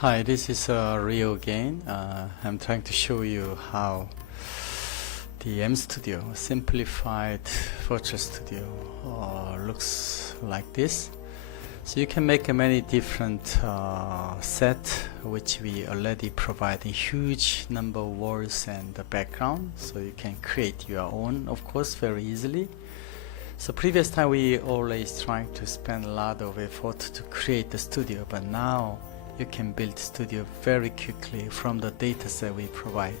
Hi, this is Rio again. I'm trying to show you how the mStudio simplified virtual studio looks like this. So you can make a many different set which we already provide a huge number of walls and the background, so you can create your own, of course, very easily. So previous time we always trying to spend a lot of effort to create the studio, but now you can build studio very quickly from the data set we provide.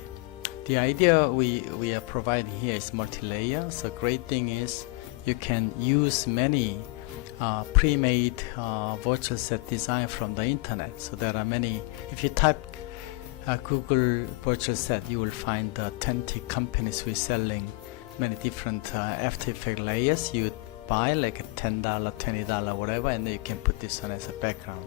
The idea we are providing here is multi-layer. So great thing is you can use many pre-made virtual set design from the internet. So there are many. If you type Google virtual set, you will find 20 companies who are selling many different After Effects layers. You buy like a $10, $20, whatever, and then you can put this one as a background.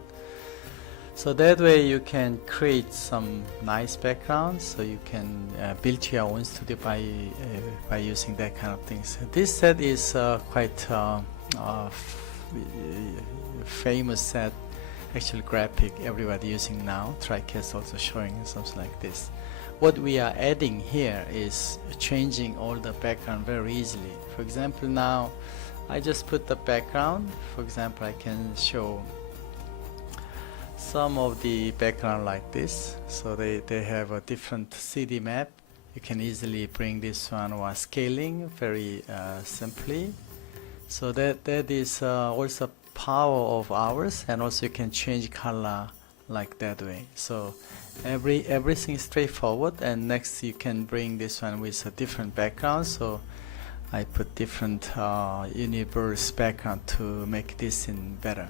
So that way you can create some nice backgrounds, so you can build your own studio by using that kind of things. This set is quite famous set, actually graphic everybody using now. TriCast also showing something like this. What we are adding here is changing all the background very easily. For example, now I just put the background. For example, I can show some of the background like this. So they have a different CD map. You can easily bring this one while scaling very simply. So that is also power of ours, and also you can change color like that way. So everything is straightforward, and next you can bring this one with a different background. So I put different universe background to make this in better.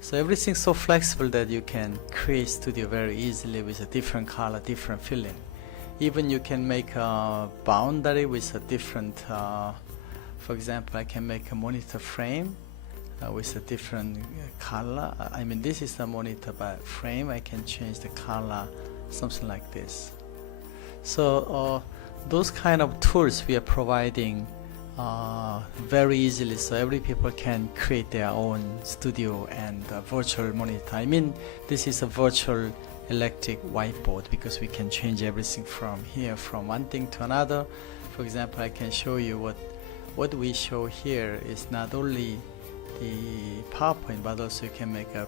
So everything's so flexible that you can create studio very easily with a different color, different feeling. Even you can make a boundary with a different, for example, I can make a monitor frame with a different color. I mean, this is the monitor but frame. I can change the color, something like this. So those kind of tools we are providing very easily, so every people can create their own studio and virtual monitor. I mean, this is a virtual electric whiteboard because we can change everything from here, from one thing to another. For example, I can show you what we show here is not only the PowerPoint, but also you can make a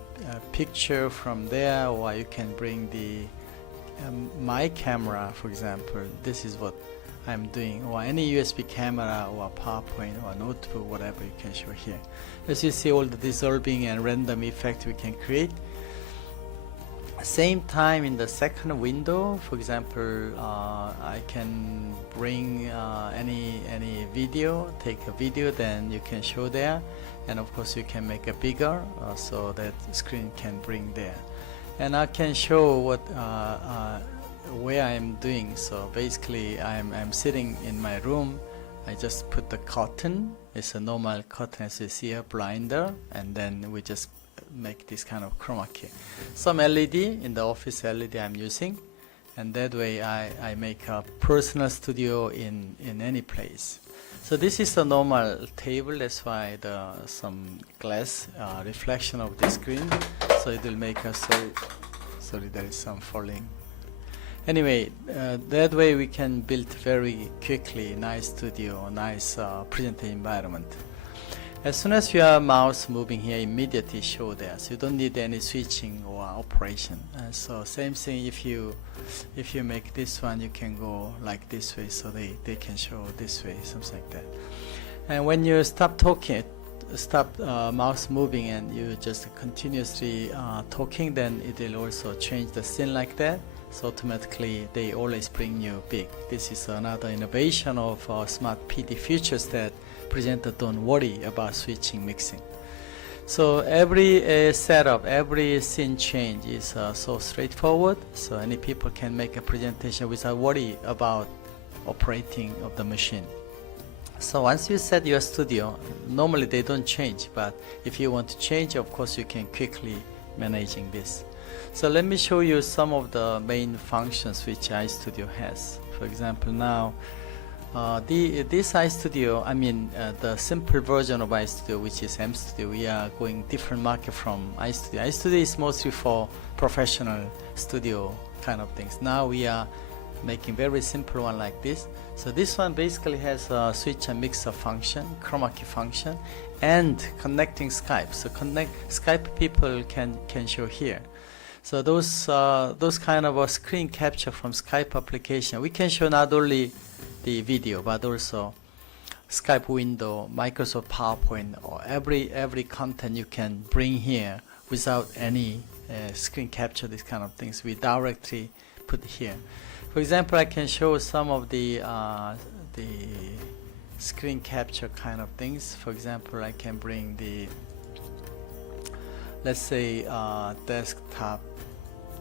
picture from there, or you can bring the my camera, for example. This is what I'm doing, or any USB camera or PowerPoint or notebook, whatever you can show here. As you see, all the dissolving and random effect we can create. Same time in the second window, for example, I can bring any video, take a video, then you can show there, and of course you can make it bigger so that screen can bring there, and I can show what where I'm doing. So basically I'm sitting in my room. I just put the curtain. It's a normal curtain as you see here, blinder, and then we just make this kind of chroma key. Some LED in the office LED I'm using, and that way I make a personal studio in any place. So this is a normal table, that's why some glass reflection of the screen, so it will make us sorry there is some falling. Anyway, that way we can build very quickly nice studio, nice presentation environment. As soon as your mouse moving here, immediately show there, so you don't need any switching or operation. So same thing, if you make this one, you can go like this way, so they can show this way, something like that. And when you stop talking, stop mouse moving, and you just continuously talking, then it will also change the scene like that. So automatically they always bring you big. This is another innovation of smart PD features that presenter don't worry about switching, mixing. So every setup, every scene change is so straightforward, so any people can make a presentation without worry about operating of the machine. So once you set your studio, normally they don't change, but if you want to change, of course you can quickly managing this. So let me show you some of the main functions which iStudio has. For example, now This iStudio, I mean the simple version of iStudio, which is mStudio, we are going different market from iStudio. iStudio is mostly for professional studio kind of things. Now we are making very simple one like this. So this one basically has a switch and mixer function, chroma key function, and connecting Skype. So Skype people can show here. So those kind of a screen capture from Skype application, we can show not only the video but also Skype window, Microsoft PowerPoint, or every content you can bring here without any screen capture. These kind of things we directly put here. For example, I can show some of the screen capture kind of things. For example, I can bring the, let's say, desktop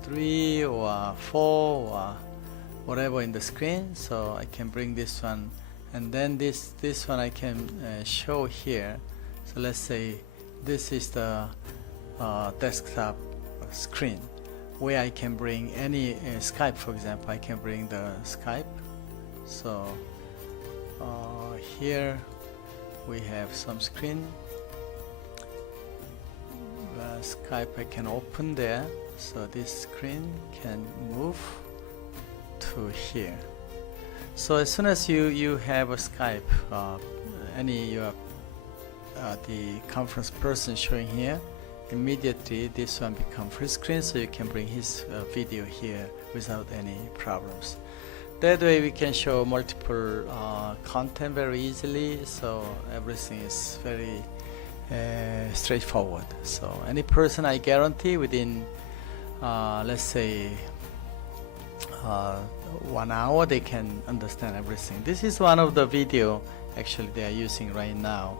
3 or 4 or whatever in the screen. So I can bring this one, and then this one I can show here. So let's say this is the desktop screen, where I can bring any Skype. For example, I can bring the Skype. So here we have some screen. Skype I can open there, so this screen can move to here. So as soon as you have a Skype, the conference person showing here, immediately this one become full screen, so you can bring his video here without any problems. That way we can show multiple content very easily, so everything is very straightforward. So any person, I guarantee, within let's say 1 hour, they can understand everything. This is one of the video actually they are using right now,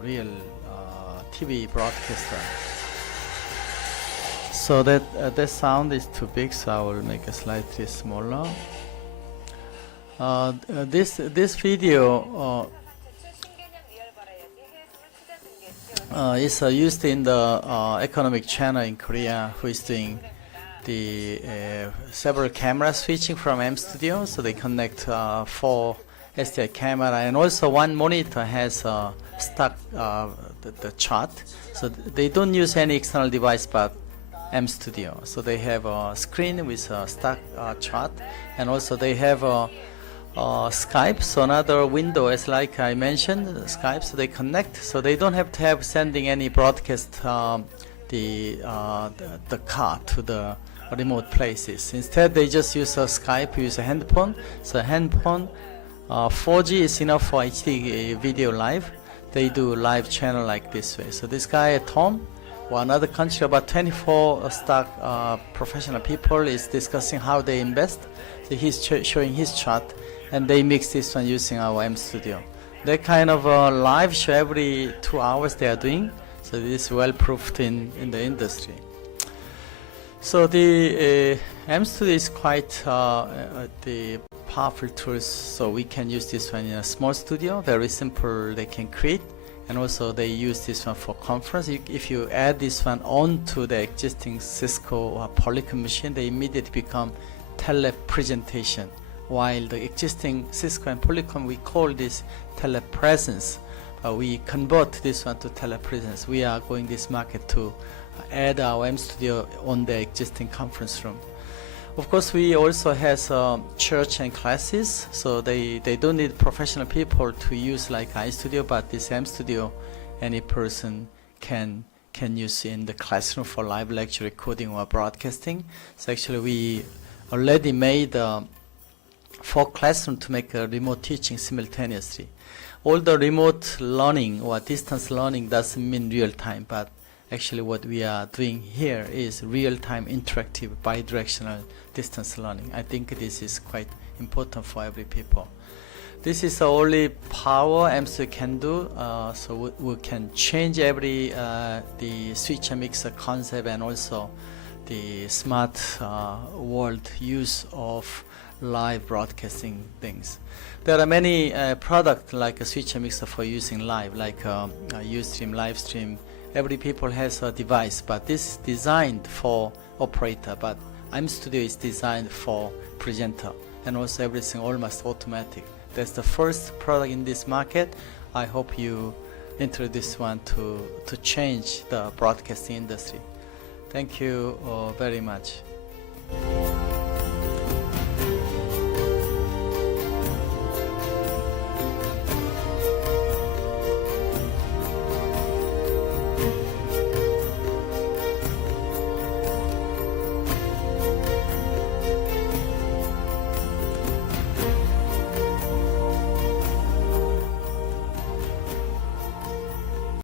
real TV broadcaster. So that sound is too big, so I will make it slightly smaller. This video is used in the economic channel in Korea, who is doing the several camera switching from mStudio. So they connect 4 SDI camera, and also one monitor has stock the chart. So they don't use any external device but mStudio. So they have a screen with a stock chart, and also they have a Skype, so another window, as like I mentioned, Skype. So they connect, so they don't have to have sending any broadcast the card to the remote places. Instead, they just use a Skype, use a handphone. So handphone 4G is enough for HD video live. They do live channel like this way. So this guy at home or another country, about 24 stock professional people is discussing how they invest. So he's showing his chart, and they mix this one using our mStudio. That kind of live show every 2 hours they are doing. So this is well proved in the industry. So the mStudio is quite the powerful tools. So we can use this one in a small studio, very simple. They can create, and also they use this one for conference. If you add this one onto the existing Cisco or Polycom machine, they immediately become telepresentation. While the existing Cisco and Polycom, we call this telepresence. We convert this one to telepresence. We are going this market to add our mStudio on the existing conference room. Of course, we also have church and classes, so they don't need professional people to use like iStudio, but this mStudio, any person can use in the classroom for live lecture recording or broadcasting. So actually, we already made 4 classroom to make a remote teaching simultaneously. All the remote learning or distance learning doesn't mean real time, but actually what we are doing here is real-time interactive bidirectional distance learning. I think this is quite important for every people. This is the only power mStudio can do, so we can change every the switch and mixer concept, and also the smart world use of live broadcasting things. There are many products like a switch and mixer for using live, like Ustream, Livestream. Every people has a device, but this is designed for operator, but iMstudio is designed for presenter. and also everything almost automatic. That's the first product in this market. I hope you introduce one to change the broadcasting industry. Thank you very much.